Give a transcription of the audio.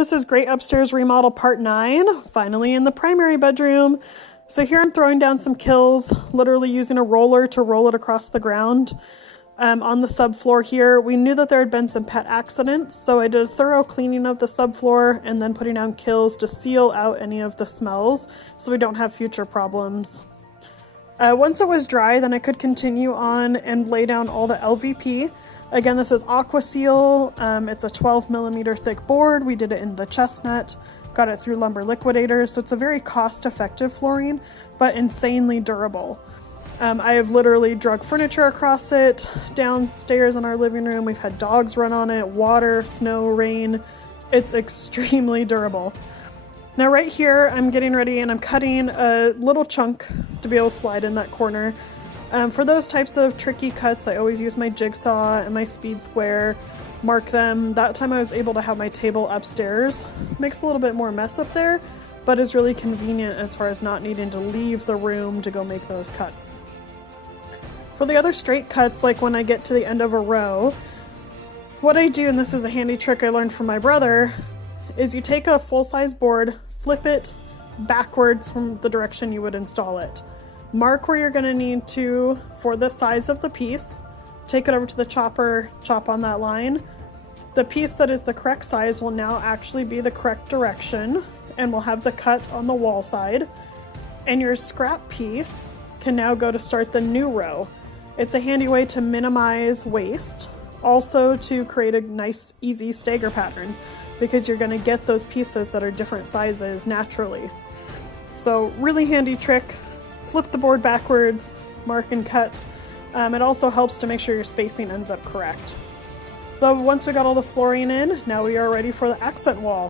This is Great Upstairs Remodel Part 9, finally in the primary bedroom. So here I'm throwing down some Kilz, literally using a roller to roll it across the ground. On the subfloor here, we knew that there had been some pet accidents, so I did a thorough cleaning of the subfloor and then putting down Kilz to seal out any of the smells so we don't have future problems. Once it was dry, then I could continue on and lay down all the LVP. Again, this is Aquaseal. It's a 12mm thick board. We did it in the Chestnut, got it through Lumber Liquidator, so it's a very cost-effective flooring, but insanely durable. I have literally drug furniture across it, downstairs in our living room. We've had dogs run on it, water, snow, rain. It's extremely durable. Now right here, I'm getting ready and I'm cutting a little chunk to be able to slide in that corner. For those types of tricky cuts, I always use my jigsaw and my speed square, mark them. That time I was able to have my table upstairs. Makes a little bit more mess up there, but is really convenient as far as not needing to leave the room to go make those cuts. For the other straight cuts, like when I get to the end of a row, what I do, and this is a handy trick I learned from my brother, is you take a full-size board, flip it backwards from the direction you would install it. Mark where you're going to need to for the size of the piece, take it over to the chopper, chop on that line. The piece that is the correct size will now actually be the correct direction and will have the cut on the wall side. And your scrap piece can now go to start the new row. It's a handy way to minimize waste, also to create a nice, easy stagger pattern, because you're going to get those pieces that are different sizes naturally. So really handy trick. Flip the board backwards, mark and cut. It also helps to make sure your spacing ends up correct. So once we got all the flooring in, now we are ready for the accent wall.